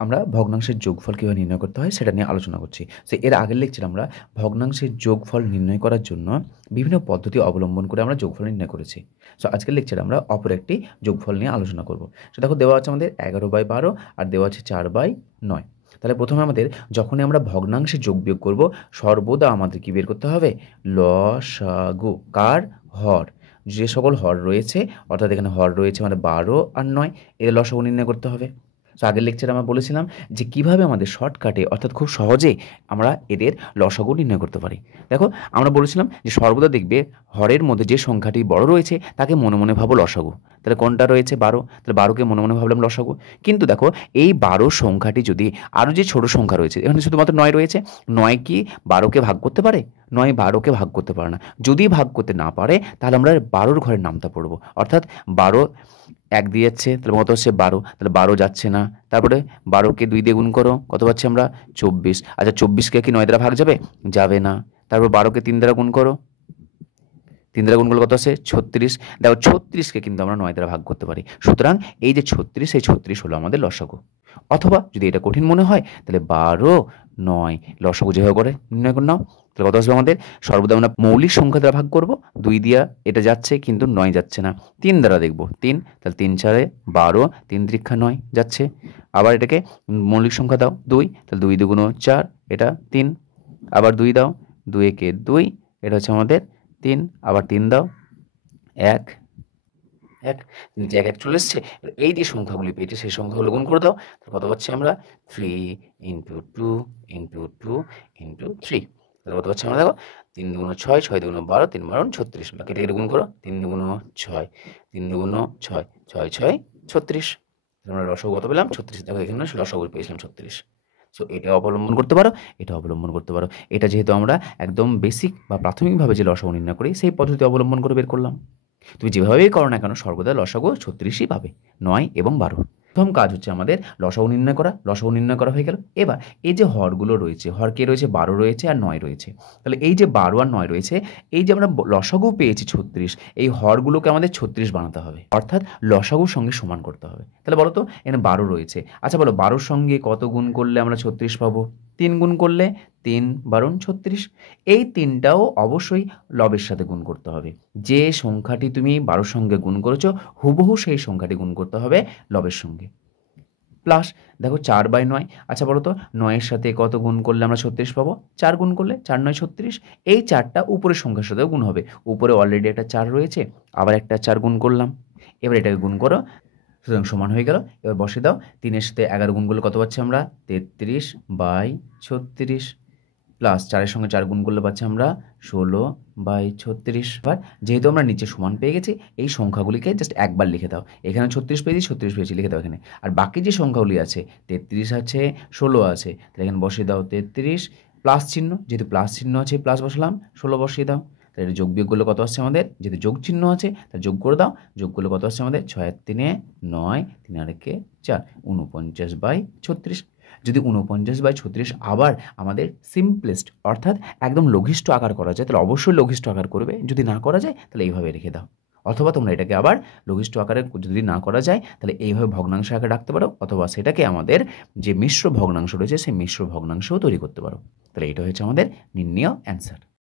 আমরা ভগ্নাংশের যোগফল কীভাবে নির্ণয় করতে হয় সেটা নিয়ে আলোচনা করছি। সো এর আগের লেকচারে আমরা ভগ্নাংশের যোগফল নির্ণয় করার জন্য বিভিন্ন পদ্ধতি অবলম্বন করে আমরা যোগফল নির্ণয় করেছি। সো আজকের লেকচারে আমরা অপর একটি যোগফল নিয়ে আলোচনা করব। সো দেখো দেওয়া আছে আমাদের 11/12 আর দেওয়া আছে 4/9। তাহলে প্রথমে আমাদের যখনই আমরা ভগ্নাংশে যোগ বিয়োগ করব সর্বদা আমাদের কি বের করতে হবে? লসাগু। কার? হর। যে সকল হর রয়েছে অর্থাৎ এখানে হর রয়েছে আমাদের 12 আর 9, এর লসাগু নির্ণয় করতে হবে। তো আগের লেকচারে আমরা বলেছিলাম যে কীভাবে আমাদের শর্টকাটে অর্থাৎ খুব সহজে আমরা এদের লসাগু নির্ণয় করতে পারি। দেখো আমরা বলেছিলাম যে সর্বদা দেখবে হরের মধ্যে যে সংখ্যাটি বড় রয়েছে তাকে মনে মনে ভাবো লসাগু। তাহলে কোনটা রয়েছে? 12। তাহলে 12কে মনে মনে ভাবলাম লসাগু। কিন্তু দেখো এই 12 সংখ্যাটি যদি আরও যে ছোট সংখ্যা রয়েছে, এখানে শুধুমাত্র 9 রয়েছে, 9 কি 12কে ভাগ করতে পারে? 9 12কে ভাগ করতে পারে না। যদি ভাগ করতে না পারে তাহলে আমরা 12র ঘরের নামতা পড়ব। অর্থাৎ 12 1 দিয়ে যাচ্ছে, তাহলে কত হচ্ছে 12, তাহলে 12 যাচ্ছে না। তারপরে 12কে 2 দিয়ে গুণ করো, কত পাচ্ছি আমরা? 24। আচ্ছা 24কে কি 9 দ্বারা ভাগ যাবে? যাবে না। তারপর 12কে 3 দ্বারা গুণ করো, 3 দ্বারা গুণ করলে কত আসে? 36। দেখো 36কে কিন্তু আমরা 9 দ্বারা ভাগ করতে পারি। সুতরাং এই যে 36, এই 36 হলো আমাদের লসাগু। অথবা যদি এটা কঠিন মনে হয় তাহলে 12 9 লসাগু যেভাবে করে নির্ণয় করে নাও। তাহলে কত আসবে আমাদের? সর্বদা আমরা মৌলিক সংখ্যা দ্বারা ভাগ করব। 2 দিয়া এটা যাচ্ছে কিন্তু 9 যাচ্ছে না। 3 দ্বারা দেখব, 3, তাহলে 3 4 12, 3 3 9 যাচ্ছে। আবার এটাকে মৌলিক সংখ্যা দাও 2, তাহলে 2 2 4, এটা 3। আবার 2 দাও, 2 একে 2, এটা হচ্ছে আমাদের 3। আবার 3 দাও, 1 1, নিচে 1 1 চলে এসছে। এই যে সংখ্যাগুলি পেয়েছি সেই সংখ্যাগুলো গুণ করে দাও, তাহলে কত পাচ্ছি আমরা? 3 × 2 × 2 × 3। তাহলে কত পাচ্ছি আমরা? দেখো 3 2 6, 6 2 12, 3 12 36। বাকি এটা গুণ করো, 3 2 6, 3 2 6, 6 6 36। আমরা লসাগু কত পেলাম? 36। দেখো এখানে লসাগু পেয়েছিলাম 36। সো এটা অবলম্বন করতে পারো, এটা অবলম্বন করতে পারো। এটা যেহেতু আমরা একদম বেসিক বা প্রাথমিকভাবে যে লসাগু নির্ণয় করি সেই পদ্ধতি অবলম্বন করে বের করলাম। তুমি যেভাবেই করো না কেন সর্বদা লসাগু 36ই পাবে, 9 এবং 12। প্রথম কাজ হচ্ছে আমাদের লসাগু নির্ণয় করা। লসাগু নির্ণয় করা হয়ে গেল। এবার এই যে হরগুলো রয়েছে, হর কে রয়েছে? 12 রয়েছে আর 9 রয়েছে। তাহলে এই যে 12 আর 9 রয়েছে, এই যে আমরা লসাগু পেয়েছি 36, এই হরগুলোকে আমাদের 36 বানাতে হবে, অর্থাৎ লসাগুর সঙ্গে সমান করতে হবে। তাহলে বলো তো এখানে 12 রয়েছে। আচ্ছা বলো 12র সঙ্গে কত গুণ করলে আমরা 36 পাবো? 3 গুণ করলে, 3 12 36। এই 3টাও অবশ্যই লবের সাথে গুণ করতে হবে। যে সংখ্যাটি তুমি 12র সঙ্গে গুণ করেছো হুবহু সেই সংখ্যাটি গুণ করতে হবে লবের সঙ্গে। প্লাস দেখো 4/9। আচ্ছা বলো তো 9-এর সাথে কত গুণ করলে আমরা 36 পাবো? 4 গুণ করলে, 4 9 36। এই 4টা উপরের সংখ্যার সাথেও গুণ হবে। উপরে অলরেডি একটা 4 রয়েছে, আবার একটা 4 গুণ করলাম। এবার এটাকে গুণ করো, সুতরাং সমান হয়ে গেল। এবার বসে দাও, 3-এর সাথে 11 গুণ করলে কত পাচ্ছি আমরা? 33/36। প্লাস 4-এর সঙ্গে 4 গুণ করলে পাচ্ছি আমরা 16/36। এবার যেহেতু আমরা নিচে সমান পেয়ে গেছি, এই সংখ্যাগুলিকে জাস্ট একবার লিখে দাও। এখানে 36 পেয়েছি, 36 পেয়েছি, লিখে দাও এখানে। আর বাকি যে সংখ্যাগুলি আছে 33 আছে, 16 আছে, তাহলে এখানে বসিয়ে দাও 33, প্লাস চিহ্ন, যেহেতু প্লাস চিহ্ন আছে প্লাস বসালাম, 16 বসিয়ে দাও। তাহলে যোগ বিয়োগ করলে কত আসছে আমাদের? যেহেতু যোগ চিহ্ন আছে তাহলে যোগ করে দাও। যোগ করলে কত আসছে আমাদের? 6 আর 3 9, 3 আর 1 4, 49/36। যদি 49/36 আবার আমাদের সিম্পলেস্ট অর্থাৎ একদম লঘিষ্ঠ আকার করা যায় তাহলে অবশ্যই লঘিষ্ঠ আকার করবে। যদি না করা যায় তাহলে এইভাবে রেখে দাও। অথবা তোমরা এটাকে আবার লঘিষ্ঠ আকারে যদি না করা যায় তাহলে এইভাবে ভগ্নাংশ আকারে রাখতে পারো, অথবা সেটাকে আমাদের যে মিশ্র ভগ্নাংশ রয়েছে সেই মিশ্র ভগ্নাংশও তৈরি করতে পারো। তাহলে এটা হচ্ছে আমাদের নির্ণেয় অ্যান্সার।